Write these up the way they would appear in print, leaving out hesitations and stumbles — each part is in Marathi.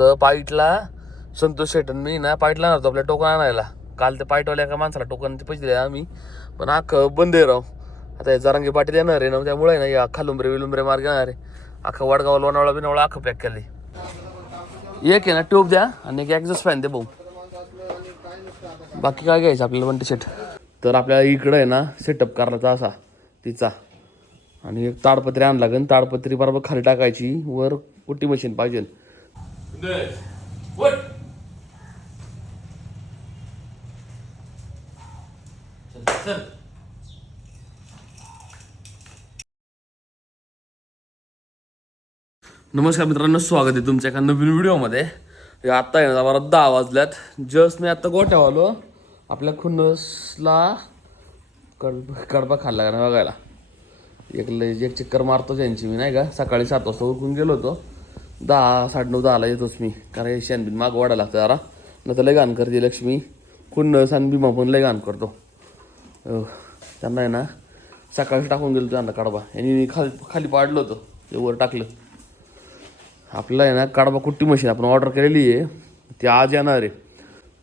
तर पाईटला संतोष शेटन मी ना पाईटला नव्हतो आपल्या टोकन आणायला. काल ते पाईटवाल्या एका माणसाला टोकनचे पैसे दिले आम्ही, पण अख्खं बंद आहे राव. आता जरांगी पाटील येणार आहे ना, त्यामुळे ना या खालुंबरे विलुंबरे मार्ग येणार आहे. अख्खा वडगाव लोणावळा बिनावळा अख्खं पॅक केले. एक आहे ना ट्यूब द्या आणि एक एक्झॉस्ट फॅन दे भाऊ. बाकी काय घ्यायचं आपल्याला वंटी सेट. तर आपल्याला इकडं आहे ना सेटअप करायचा असा तिचा, आणि एक ताडपत्री आण लागेल. ताडपत्री बरोबर खाली टाकायची, वर कुट्टी मशीन पाहिजे. नमस्कार मित्रांनो, स्वागत आहे तुमच्या एका नवीन व्हिडिओमध्ये. आत्ता आहे ना बरं 10 वाजल्यात. जस्ट मी आत्ता गोठ्यावर आलो. आपल्या खुन्नसला कडबा खाल्ला का नाही बघायला. एक चक्कर मारतो त्यांची मी, नाही का. सकाळी 7 वाजता उठून गेलो होतो. 10 9:30 10ला येतोच मी, कारण शेणबिन मागं वाढायला लागतं जरा. न तर लय घाण करते लक्ष्मी. खुन्नस आणि भीमा पण लय घाण करतो. त्यांना आहे ना सकाळी टाकून गेलो त्यांना कडबा. यांनी खाली पाडलं होतं, ते वर टाकलं. आपलं आहे ना कडबा कुट्टी मशीन आपण ऑर्डर केलेली आहे, ती आज येणार आहे.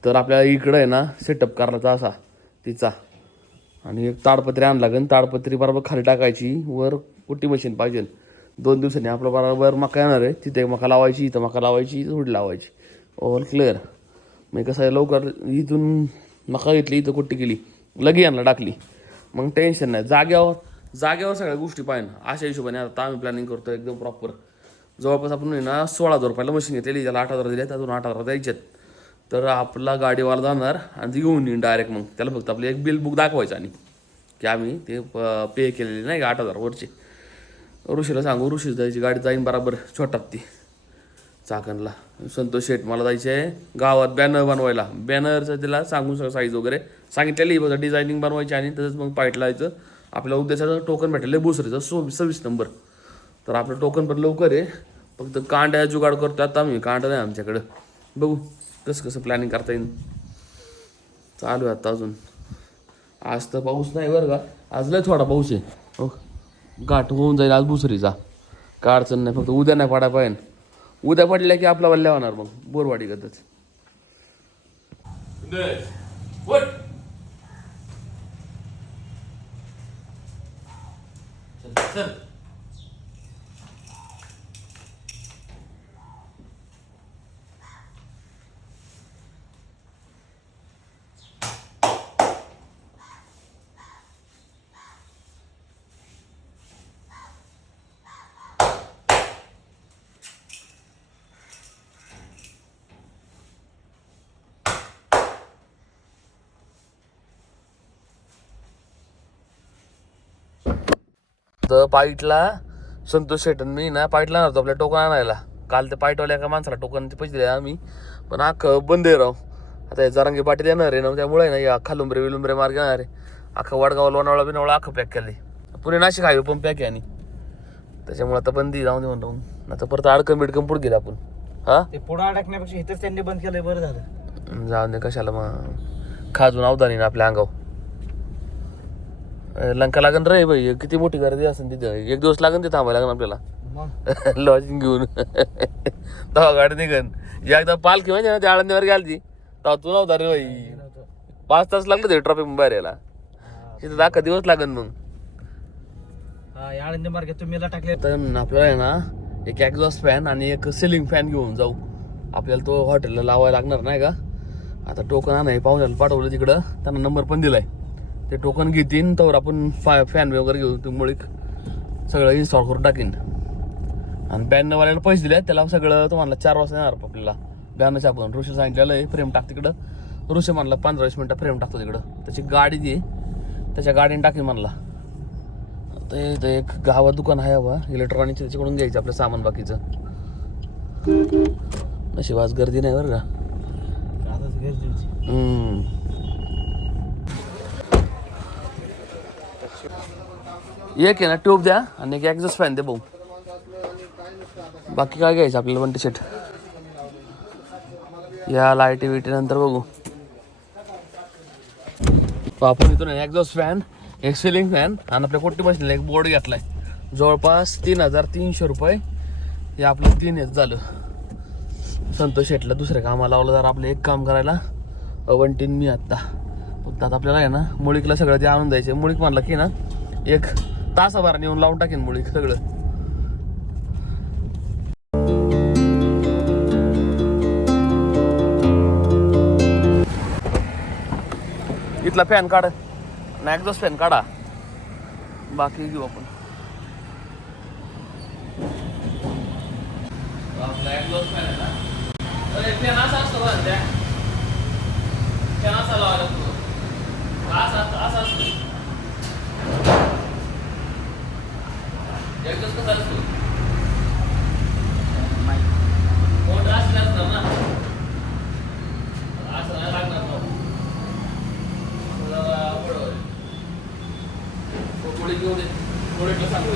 तर आपल्याला इकडं आहे ना सेटअप करायचा असा तिचा, आणि एक ताडपत्री आण लागेल. ताडपत्री बरोबर खाली टाकायची, वर कुट्टी मशीन पाहिजे. 2 दिवसांनी आपलं बरोबर मका येणार आहे. तिथे मका लावायची, इथं मका लावायची, हुड लावायची. All clear. मग कसं आहे, लवकर इथून मका घेतली, इथं कुट्टी केली, लगी आणला टाकली, मग टेन्शन नाही. जाग्यावर सगळ्या गोष्टी पाहिजे. अशा हिशोबाने आता आम्ही प्लॅनिंग करतो एकदम प्रॉपर. जवळपास आपण ना 16,000 रुपयाला मशीन घेतलेली, त्याला 8,000 दिले, अजून 8,000 द्यायच्यात. तर आपला गाडीवाला जाणार आणि ती घेऊन येईन डायरेक्ट. मग त्याला फक्त आपलं एक बिल बुक दाखवायचं आणि की आम्ही ते पे केलेले नाही का 8,000 वरचे. ऋषीला सांगू, ऋषीच द्यायची गाडी जाईन बराबर छोटात ती चाकणला. संतोष शेट मला जायचं आहे गावात बॅनर बनवायला. बॅनरचं त्याला सांगून सगळं साईज वगैरे सांगितलेली, बघा डिझायनिंग बनवायची आणि तसंच मग पाईट लावायचं. आपल्या उद्देशाचं टोकन भेटलेलं बुसरीचं 26 नंबर. तर आपलं टोकन पण लवकर आहे, फक्त कांड्या जुगाड करतो आता आम्ही. कांडा नाही आमच्याकडं, बघू कसं प्लॅनिंग करता येईल. चालू आहे आता अजून. आज तर पाऊस नाही बरं का, आज लय थोडा पाऊस आहे. हो, गाठ होऊन जाईल आज बुसरीचा, काय अडचण नाही. फक्त उद्या नाही पडा पाहिजे. उद्या पडल्या की आपला वल्ल्या होणार मग बोरवाडी गतच. तर पाईटला संतोष शेटन मी ना पाईटला नव्हतो आपल्या टोकन आणायला. काल ते पाईटवाल्या एका माणसाला टोकनचे पैसे दिले आम्ही, पण अख्खं बंद आहे राव. आता जरांगी पाटील येणार आहे ना, त्यामुळे ना या खालुंबरे विलुंबरे मार्ग येणार आहे. अख्खा वडगाव लोणावळा बिनावळा अख्खं पॅक केले. पुणे नाशिक हायवे पण पॅक आहे, आणि त्याच्यामुळे आता बंदी जाऊन दे म्हणतो. आता परत अडकन बिडकन पुढे गेलं आपण. हा, ते पुढे अडकण्यापेक्षा इथंच त्यांनी बंद केलंय, बरं झालं. जाऊन दे, कशाला मग खाजून अवधानी ना आपल्या अंगावर. लंका लागन रे भाई, किती मोठी गर्दी असेल तिथं. 1 दिवस लागन ते थांबायला लागन आपल्याला लॉजिंग घेऊन. तेव्हा गाडी निघन. एकदा पालखी म्हणजे ना, त्या आळंदीवर गेली तेव्हा तू नव्हता रे भाई. 5 तास लागलं ते ट्रॉफिक बाहेर यायला. तिथं 10 दिवस लागन. मग आळंदी मार्गे तुम्ही टाकले. तर आपल्याला आहे ना एक एक्झॉस्ट फॅन आणि एक सिलिंग फॅन घेऊन जाऊ. आपल्याला तो हॉटेलला लावायला लागणार नाही का. आता टोकन नाही पाहुण्याला पाठवलं तिकडं, त्यांना नंबर पण दिलाय. ते टोकन घेतीन तर आपण फॅन वगैरे घेऊ. तुम्ही सगळं इन्स्टॉल करून टाकीन. आणि बॅनरवाल्याला पैसे दिले, त्याला सगळं तुम्हाला 4 वाजता येणार आपल्याला बॅनर छापून. ऋषी सांगितलेलं आहे फ्रेम टाक तिकडं. ऋषी म्हणला 15-20 मिनटं फ्रेम टाकतो तिकडं. त्याची गाडी दे, त्याच्या गाडीने टाकीन म्हणला. ते एक गावात दुकान आहे बा इलेक्ट्रॉनिकचं, त्याच्याकडून घ्यायचं आपलं सामान बाकीचं. नशीब आज गर्दी नाही बरं का. एक आहे ना ट्यूब द्या आणि एक एक्झॉस्ट फॅन दे भाऊ. बाकी काय घ्यायचं आपल्याला वंटी सेट. या लाईटी विटी नंतर बघू. आपण इथून एक्झॉस्ट फॅन, एक सिलिंग फॅन आणि आपल्या कोटी मशीनला एक बोर्ड घेतलाय. जवळपास 3,300 रुपये. हे आपलं 3 झालं. संतोष शेटला दुसऱ्या कामाला लावलं जर आपलं एक काम करायला अवंटीन मी आत्ता फक्त आता आपल्याला आहे ना मुळीकला सगळं ते आणून द्यायचं. मुळीक म्हणलं की ना एक तासाभराने येऊन लावून टाकेन मुळीक सगळं. इथला फॅन काढ ना एक्झॉस्ट फॅन काढा बाकी घेऊ आपण. आपला एक्झॉस्ट फॅन आहे ना फॅन असा असतो बघा त्या फॅन असा लावायला लागतो असा असतो एक्झॉस्ट कसा असतो मोटर असला असतं ना असं नाही लागणार ना पुढे घेऊन पुढे सांगू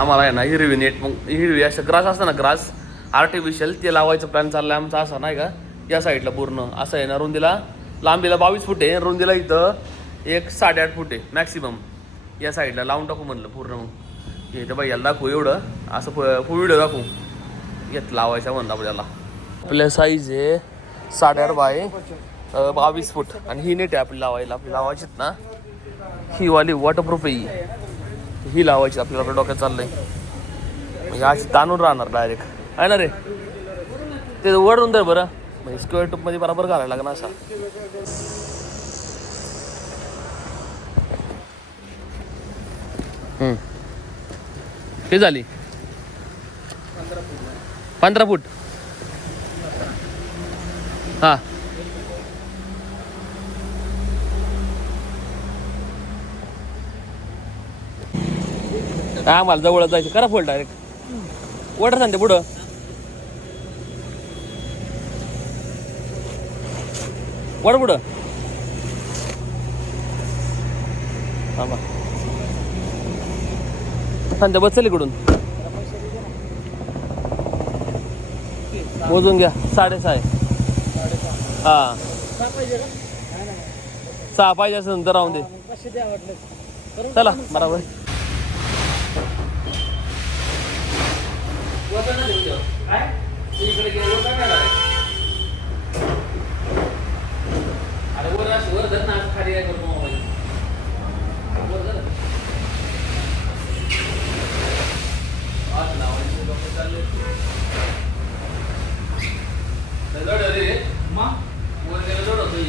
आम्हाला आहे ना हिरवी नेट मग हिरवी असं ग्रास असतं ना ग्रास आर्टिफिशियल ते लावायचं प्लॅन चाललाय आमचा असा नाही का या साईडला पूर्ण असं आहे ना रुंदीला लांबीला 22 फूट आहे रुंदीला इथं एक 8.5 फूट आहे मॅक्सिमम या साईडला लावून टाकू म्हणलं पूर्ण. मग हे तर बाई याला दाखवू एवढं असं फुल व्हिडिओ दाखवू येत लावायचा म्हणलं आपल्याला. आपल्या साईज आहे 8.5 बाय 22 फूट आणि ही नेट आहे आपली लावायला. आपली लावायचीत ना ही वाली वॉटरप्रूफ आहे ही लावायची आपल्याला आपल्या डोक्यात चाललंय म्हणजे अशी ताणून राहणार डायरेक्ट आहे ना रे ते वडून तर बरं म्हणजे स्क्वेअर टूब मध्ये बरोबर घालायला लागणार असा. हे झाली 15 फूट हा आम्हाला जवळच जायचं करा फोल्ड डायरेक्ट वॉटर सांगते पुढं वड पुढं थांबा सांगते बस इकडून मोजून घ्या 6.5 हा 6 पाहिजे असं नंतर राहून दे चला बरोबर. इकडे गेलो अरे वर धर ना खाली काय करतो मोबाईल वर धर आज लावायचं डॉक्टर चालले जड रे मग वर गेलं जड होतं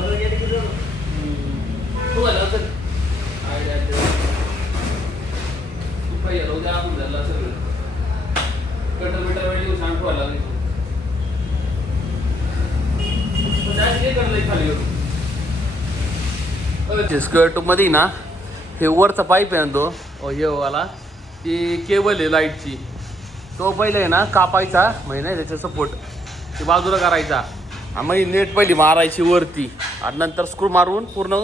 वर गेलं की जड तू आला तर आयडिया तू पाहिजे उद्या आपण झाला सगळं कटर मीटर वेळी सांग ठेवायला लागेल स्क्वेअर टूब मध्ये ना हे वरचा पाईप आहे ना तो हे वाला ती केबल आहे लाईटची तो पहिले आहे ना कापायचा म्हणजे नाही त्याचा सपोर्ट ते बाजूला करायचा मग नेट पहिली मारायची वरती आणि नंतर स्क्रू मारून पूर्ण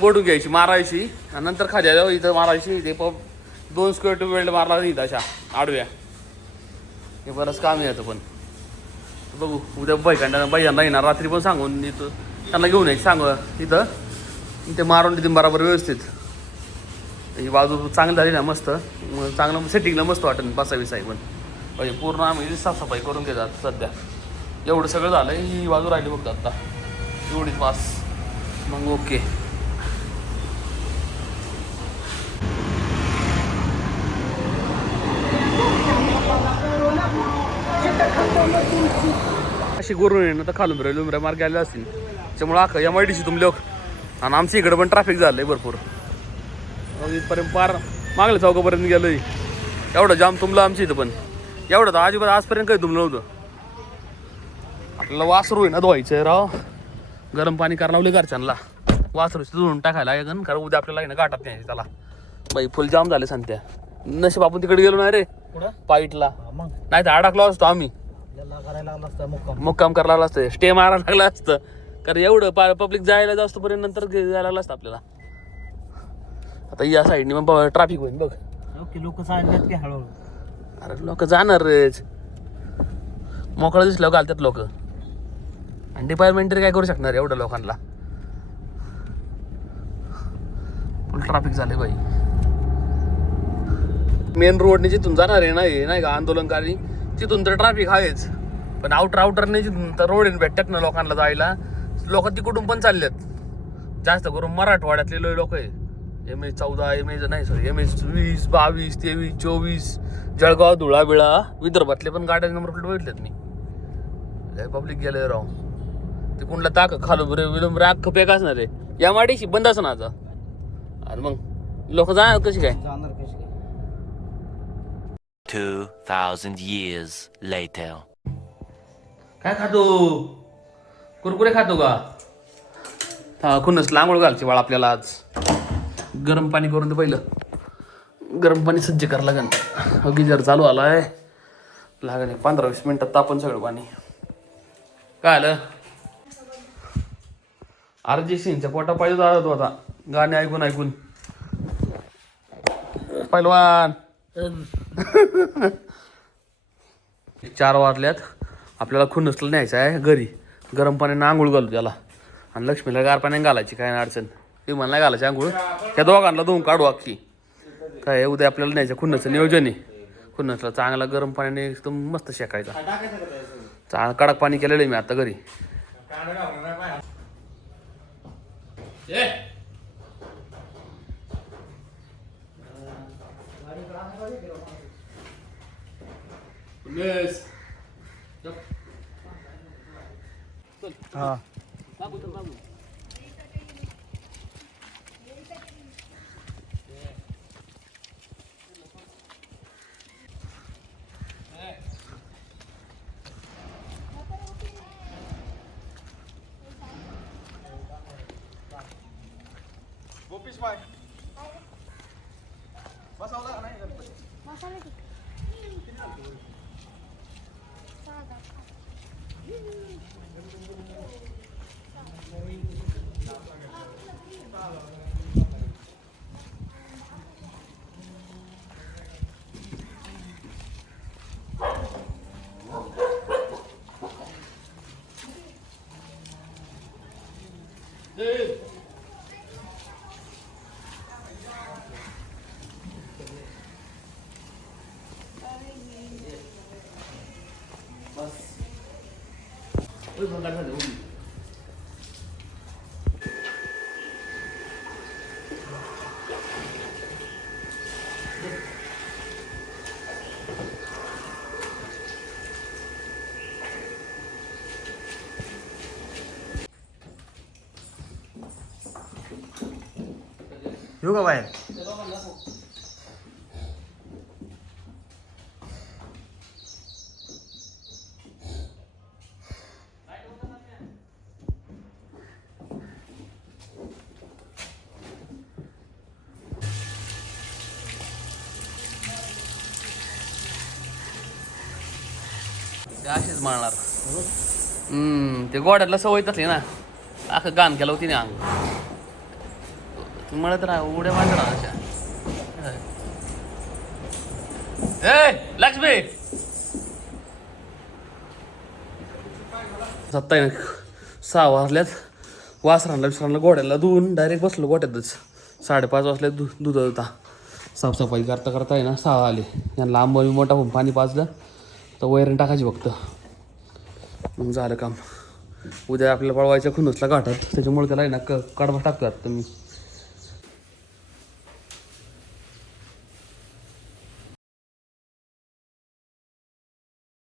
गोडून घ्यायची मारायची आणि नंतर खाद्या इथं मारायची ते 2 स्क्वेअर टूब वेल्ड मारला नाही अशा आडव्या. हे बरंच काम येतं पण बघू उद्या बाईंना येणार रात्री पण सांगून इथं त्यांना घेऊन यायचं सांग तिथं ते मारून तिथे बरोबर व्यवस्थित ही बाजू चांगली झाली ना मस्त चांगलं सेटिंगला मस्त वाटेल बसाविसाई पण म्हणजे पूर्ण आम्ही साफसफाई करून घेतात सध्या एवढं सगळं झालं ही बाजू राहिली बघतो आत्ता एवढीच पास मग ओके. अशी गोरून येणं तर खालून लुमऱ्या मार्ग आले असतील त्यामुळे अख्खा MIDC तुम लोक आणि आमच्या इकडं पण ट्रॅफिक झालंय भरपूर इथपर्यंत पार मागल्या चौकापर्यंत गेलोय एवढं जाम तुमलं आमच्या इथं पण एवढं तर अजिबात आजपर्यंत काही तुमलं नव्हतं. आपल्याला वासरू आहे ना धुवायचं राव गरम पाणी करायला लावले घरच्यांना वासरू धुवून टाकायला लागेल कारण उद्या आपल्याला ना गाठात नाही त्याला बाई फुल जाम झाले सांगत्या नशीब आपण तिकडे गेलो नाही रे पाईटला नाही तर अडकलो असतो आम्ही मुक्काम करायला लागला असतं स्टे मारायला लागला असतं कारण एवढं पब्लिक जायला जास्त पर्यंत नंतर जायला लागलं असतं आपल्याला. आता या साईडने मग ट्रॅफिक होईल बघ लोक चाललेत की हळूहळू अरे लोक जाणार रेच मोकळं दिसलं घालतात लोक आणि डिपार्टमेंट तरी काय करू शकणार एवढ्या लोकांना फुल ट्रॅफिक झाले बाई. मेन रोडने जिथून जाणार आहे ना हे नाही का आंदोलनकारी, तिथून तर ट्रॅफिक आहेच, पण आउटरने जिथून तर रोडने भेटतात ना लोकांना जायला, लोक तिकडून पण चाललेत. जास्त करून मराठवाड्यातले लोक आहे. MH14, MH नाही सॉरी MH20, 22, 23, 24, जळगाव, धुळा बिळा, विदर्भातले पण गाड्या नंबर प्लेट बघितलेत मी. लय पब्लिक गेले राव. ते कुणला ताक खालो बरे विलंब अख्खं पेक असणार आहे. या माडीशी बंद असं ना आता. आणि मग लोक जाणार कशी काय? जाणार कशी काय? 2,000 years later. काय खातो? कुरकुरे खातो का? हा खुन्नस आंघोळ घालची बाळ आपल्याला आज. गरम पाणी करून दे पहिलं. गरम पाणी सज्ज कर लागन. गिजर चालू आलाय. लागन 15-20 मिनिटात तापन सगळं पाणी. काय आलं? अरिजित सिंगच्या पोटा पाहिजे जात होता गाणे ऐकून ऐकून. पहिलवान 4 वाजल्यात. आपल्याला खुन्नसला न्यायचं आहे घरी. गरम पाण्याने आंघोळ घालू त्याला आणि लक्ष्मीला गार पाण्याने घालायची. काय अडचण ती मला नाही घालायची आंघोळ. त्या दोघांना धुवून काढू अख्खी. काय उद्या आपल्याला न्यायचं खुन्नसचं नियोजन आहे. खुन्नसला चांगला गरम पाण्याने एकदम मस्त शेकायचा. चांगलं कडक पाणी केलेलं आहे मी आता घरी. हा येऊ का बाहेर? अशीच मारणार. ते गोड्यातला सवयच असली ना, अख्खं गाण केलं होती ना अंग. म्हणत राहा उड्या मारत राहा अशा. ए लक्ष्मी 6 वाजल्यात. वासरांना गोड्याला धुवून डायरेक्ट बसलो गोट्यातच. 5:30 वाजल्यात दूध होता. साफसफाई करता आहे ना 6 आले. यांना आंबोली मोठा होऊन पाणी पाजलं तर वैरण टाकायची फक्त. मग झालं काम. उद्या आपल्याला पळवायच्या खुन्नसला घाटात, त्याच्यामुळे त्याला आहे ना कडबा टाकतात. तर मी